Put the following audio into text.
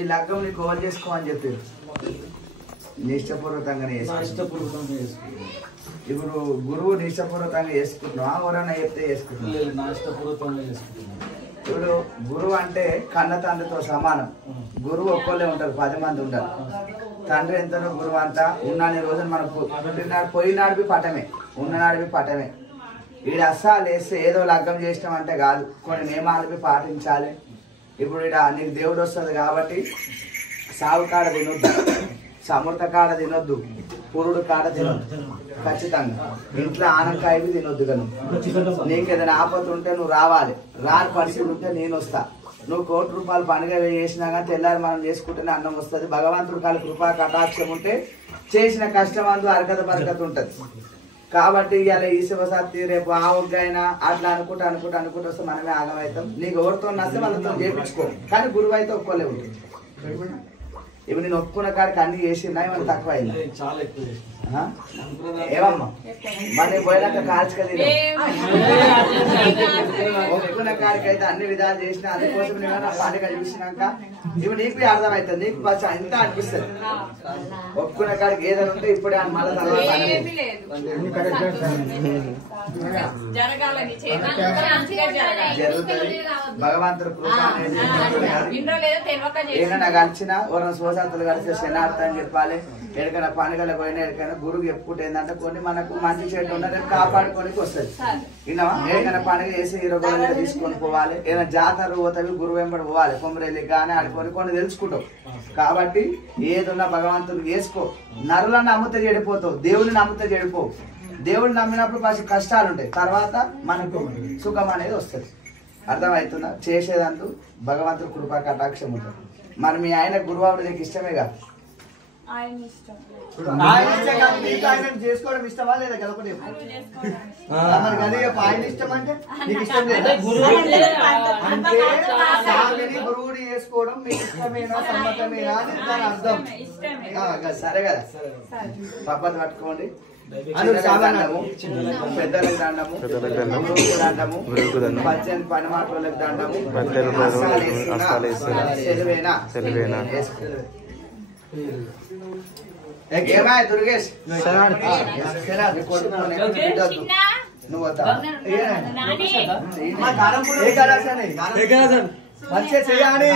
లగ్గం నీకు ఓవర్ చేసుకో అని చెప్పారు. నిష్టపూర్వకంగానే ఇప్పుడు గురువు నిష్టపూర్వకంగా చేసుకుంటున్నావా ఎవరన్నా చెప్తే చేసుకుంటున్నావు? ఇప్పుడు గురువు అంటే కన్న తండ్రితో సమానం. గురువు ఒక్కళ్ళే ఉంటారు, 10 మంది ఉంటారు. తండ్రి ఎంతనో గురువు అంతా. ఉన్నన్ని రోజులు మనం పుట్టినాడు పోయినాడివి పటమే, ఉన్ననాడివి పటమే. వీడు అస్సాలు వేస్తే ఏదో లగ్గం చేసినాం అంటే కాదు, కొన్ని నియమాలవి పాటించాలి. ఇప్పుడు ఇక్కడ నీకు దేవుడు వస్తుంది కాబట్టి సాగు కాడ తినొద్దు, సమృత కాడ తినొద్దు, పురుడు కాడ తినొద్దు. ఖచ్చితంగా ఇంట్లో ఆనకాయవి తినొద్దు. కను నీకు ఏదైనా ఆపద ఉంటే నువ్వు రావాలి, రాని పరిస్థితి ఉంటే నేను వస్తా. నువ్వు ₹1 కోటి పండుగ చేసినా కానీ తెల్లారి మనం చేసుకుంటేనే అన్నం వస్తుంది. భగవంతుడు కాలి కృపా కటాక్షం ఉంటే చేసిన కష్టం అందు అరకత బరకత ఉంటుంది. కాబట్టి ఇలా ఈ శివశక్తి రేపు ఆ ఒగ్గైనా అట్లా అనుకుంటూ వస్తే మనమే ఆగమవుతాం. నీకు ఎవరితో నస్తే వాళ్ళతో చేయించుకో, కానీ గురువు అయితే ఒక్కలే ఉంటుంది. ఇప్పుడు నేను ఒప్పుకున్న కాడికి అన్ని చేసినా ఏమైనా తక్కువ అయింది ఏమమ్మా? మరి పోయినాక కాల్చుకది ఒప్పుకున్న కాడికి అయితే అన్ని విధాలు చేసినా అందుకోసం నేను పండుగ చూసినాక ఇప్పుడు నీకు అర్థమవుతుంది, నీకు ఇంత అనిపిస్తుంది. ఒప్పుకున్న కాడికి ఏదైనా ఉంటే ఇప్పుడే అని మళ్ళీ జరుగుతుంది. భగవంతుడు కృప అనేది ఏదైనా కలిసినా ఎవరైనా శోషాతులు కలిసి శనార్థ అని చెప్పాలి. ఎక్కడికైనా పండుగలు పోయినా ఎక్కడికైనా గురువు చెప్పుకుంటే ఏంటంటే కొన్ని మనకు మంచి చెట్టు ఉన్నది కాపాడుకోనికి వస్తుంది. విన్నావా? ఏదైనా పండుగ చేసి 20 రోజులు తీసుకొని పోవాలి. ఏదైనా జాతర పోతావి గురువు వెంబడి పోవాలి. కొమ్మరెల్లి కానీ ఆడుకొని కొన్ని తెలుసుకుంటావు. కాబట్టి ఏదున్నా భగవంతుని వేసుకో. నరులను నమ్మితే చెడిపోతావు, దేవుని నమ్మితే చెడిపోవు. దేవుడిని నమ్మినప్పుడు ఫస్ట్ కష్టాలు ఉంటాయి, తర్వాత మనకు సుఖం అనేది వస్తుంది. అర్థమవుతుందా? చేసేదంటూ భగవంతుడు కృపా కటాక్షం ఉంటుంది. మరి మీ ఆయన గురువాడు నీకు ఇష్టమేగా? ఆయన చేసుకోవడం ఇష్టమా లేదా? కలపడే ఆయన ఇష్టం అంటే నీకు ఇష్టం లేదా? అంటే స్వామిని గురువుని చేసుకోవడం మీకు ఇష్టమేనా సమ్మతమేనా అని దాని అర్థం. సరే కదా, పబ్బతి పట్టుకోండి. దండము, పెద్దలకు దండము, దండము, 18 పని మాటలకు దండము, ఏమా దుర్గేష్ నువ్వు మంచిగా చేయాలి.